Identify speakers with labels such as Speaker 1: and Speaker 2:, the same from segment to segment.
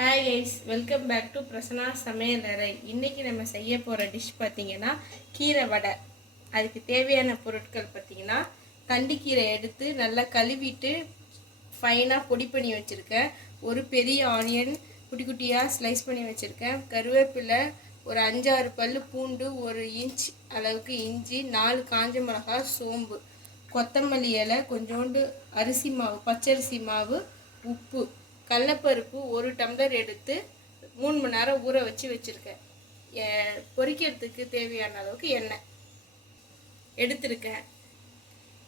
Speaker 1: Hi guys welcome back to Prasanna சமையல் அறை இன்றைக்கி நம்ம செய்ய போகிற டிஷ் பார்த்தீங்கன்னா கீரை வடை. அதுக்கு தேவையான பொருட்கள் பார்த்தீங்கன்னா தண்டிக்கீரை எடுத்து நல்லா கழுவிட்டு ஃபைனாக பொடி பண்ணி வச்சுருக்கேன். ஒரு பெரிய ஆனியன் குட்டி குட்டியாக ஸ்லைஸ் பண்ணி வச்சுருக்கேன். கருவேப்பிலை ஒரு அஞ்சாறு பல் பூண்டு ஒரு இன்ச் அளவுக்கு இஞ்சி நாலு காஞ்ச மிளகாய் சோம்பு. கொத்தமல்லி இலை கொஞ்சோண்டு அரிசி மாவு பச்சரிசி மாவு உப்பு. கடலப்பருப்பு ஒரு டம்ளர் எடுத்து மூணு மணி நேரம் ஊற வச்சு வச்சுருக்கேன். எ- பொரிக்கிறதுக்கு தேவையான அளவுக்கு எண்ணெய் எடுத்திருக்கேன்.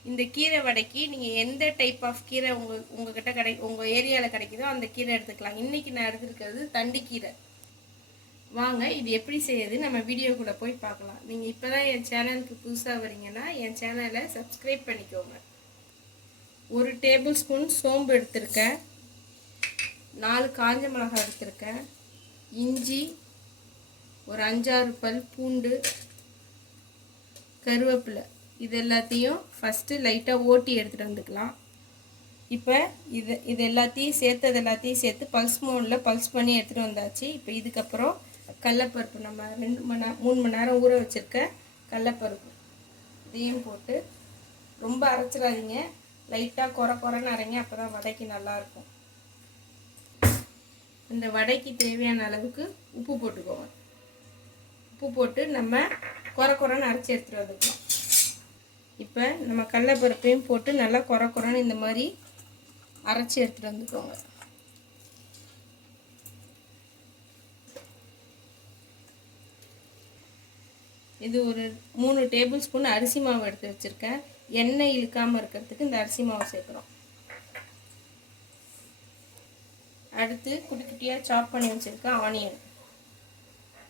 Speaker 1: இந்த கீரை வடைக்கு நீங்கள் எந்த டைப் ஆஃப் கீரை உங்கள் உங்ககிட்ட கிடை உங்கள் ஏரியாவில் கிடைக்குதோ அந்த கீரை எடுத்துக்கலாம். இன்றைக்கி நான் எடுத்துருக்கிறது தண்டிக்கீரை வாங்க இது எப்படி செய்யுது நம்ம வீடியோக்குள்ளே போய் பார்க்கலாம். நீங்கள் இப்போ தான் என் சேனலுக்கு புதுசாக வரீங்கன்னா என் சேனலை சப்ஸ்கிரைப் பண்ணிக்கோங்க. ஒரு டேபிள் ஸ்பூன் சோம்பு எடுத்திருக்கேன். நாலு காஞ்ச மிளகாய் எடுத்திருக்கேன். இஞ்சி ஒரு அஞ்சாறு பல் பூண்டு கருவேப்பிலை. இது எல்லாத்தையும் ஃபஸ்ட்டு லைட்டாக ஓட்டி எடுத்துகிட்டு வந்துக்கலாம். இப்போ இது இது எல்லாத்தையும் சேர்த்தது எல்லாத்தையும் சேர்த்து பல்ஸ் மோனில் பல்ஸ் பண்ணி எடுத்துகிட்டு வந்தாச்சு. இப்போ இதுக்கப்புறம் கடலப்பருப்பு நம்ம ரெண்டு மணி நேரம் மூணு மணி நேரம் ஊற வச்சுருக்க கடலப்பருப்பு. இதையும் போட்டு ரொம்ப அரைச்சிடாதீங்க. லைட்டாக குறை குறைன்னு அரைங்க அப்போ தான் வதக்கி நல்லாயிருக்கும் இந்த வடைக்கு தேவையான அளவுக்கு உப்பு போட்டுக்கோங்க. உப்பு போட்டு நம்ம குறை குறைன்னு அரைச்சி எடுத்துகிட்டு வந்துக்கலாம் இப்போ நம்ம கடலப்பருப்பையும் போட்டு நல்லா குறை குறைன்னு இந்த மாதிரி அரைச்சி எடுத்துகிட்டு வந்துக்கோங்க. இது ஒரு மூணு டேபிள் ஸ்பூன் அரிசி மாவு எடுத்து வச்சுருக்கேன். எண்ணெய் இழுக்காமல் இருக்கிறதுக்கு இந்த அரிசி மாவு சேர்க்குறோம். அடுத்து குட்டி குட்டியாக சாப் பண்ணி வச்சுருக்க ஆனியன்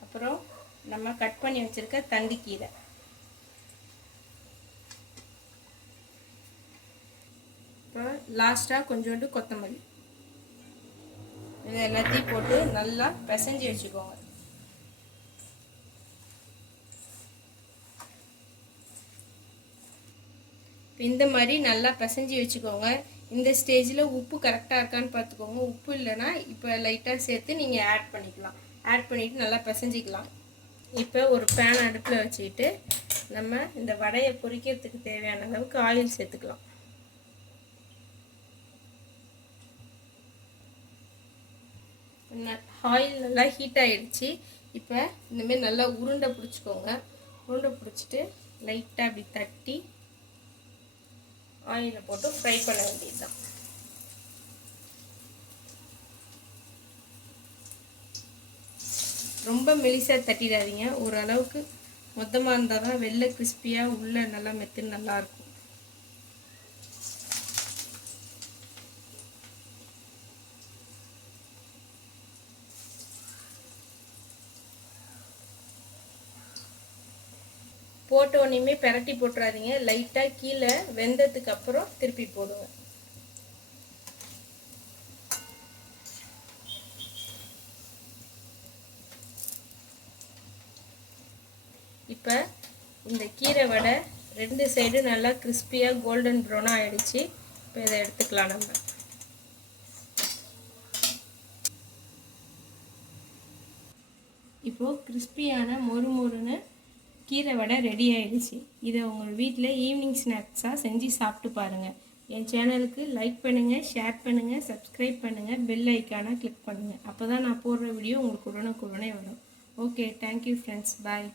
Speaker 1: அப்புறம் நம்ம கட் பண்ணி வச்சுருக்க தண்டிக்கீரை. இப்போ லாஸ்ட்டாக கொஞ்சோண்டு கொத்தமல்லி. இது எல்லாத்தையும் போட்டு நல்லா பிசைஞ்சு வச்சுக்கோங்க. இந்த மாதிரி நல்லா பிசைஞ்சு வச்சுக்கோங்க. இந்த ஸ்டேஜில் உப்பு கரெக்டாக இருக்கான்னு பார்த்துக்கோங்க. உப்பு இல்லைன்னா இப்போ லைட்டாக சேர்த்து நீங்கள் ஆட் பண்ணிக்கலாம். ஆட் பண்ணிவிட்டு நல்லா பிசைஞ்சிக்கலாம். இப்போ ஒரு பேன் அடுப்பில் வச்சுக்கிட்டு நம்ம இந்த வடையை பொரிக்கிறதுக்கு தேவையான அளவுக்கு ஆயில் சேர்த்துக்கலாம். ஆயில் நல்லா ஹீட் ஆயிடுச்சு. இப்போ இந்தமாரி நல்லா உருண்டை பிடிச்சிக்கோங்க. உருண்டை பிடிச்சிட்டு லைட்டாக அப்படி தட்டி ஆயிலில் போட்டு ஃப்ரை பண்ண வேண்டியது தான் ரொம்ப மெலிசாக தட்டிடாதீங்க. ஓரளவுக்கு மொத்தமாக இருந்தால் தான் வெள்ளை கிறிஸ்பியாக உள்ளே நல்லா மெத்துன்னு நல்லாயிருக்கும் போட்ட உடனேயுமே பெரட்டி போட்டுறாதீங்க. லைட்டாக கீழே வெந்ததுக்கு அப்புறம் திருப்பி போடுங்க. இப்போ இந்த கீரை வடை ரெண்டு சைடு நல்லா கிறிஸ்பியாக கோல்டன் ப்ரௌனாக ஆகிடுச்சு இப்போ இதை எடுத்துக்கலாம் நம்ம. இப்போது கிறிஸ்பியான மொறு மொறுன்னு கீரை வடை ரெடி ஆயிடுச்சு. இதை உங்கள் வீட்டில் ஈவினிங் ஸ்நாக்ஸாக செஞ்சு சாப்பிட்டு பாருங்கள் என் சேனலுக்கு லைக் பண்ணுங்கள் ஷேர் பண்ணுங்கள் சப்ஸ்கிரைப் பண்ணுங்கள் பெல் ஐக்கானை கிளிக் பண்ணுங்கள் அப்போ தான் நான் போடுற வீடியோ உங்களுக்கு உடனுக்குடனே வரும். Okay thank you friends bye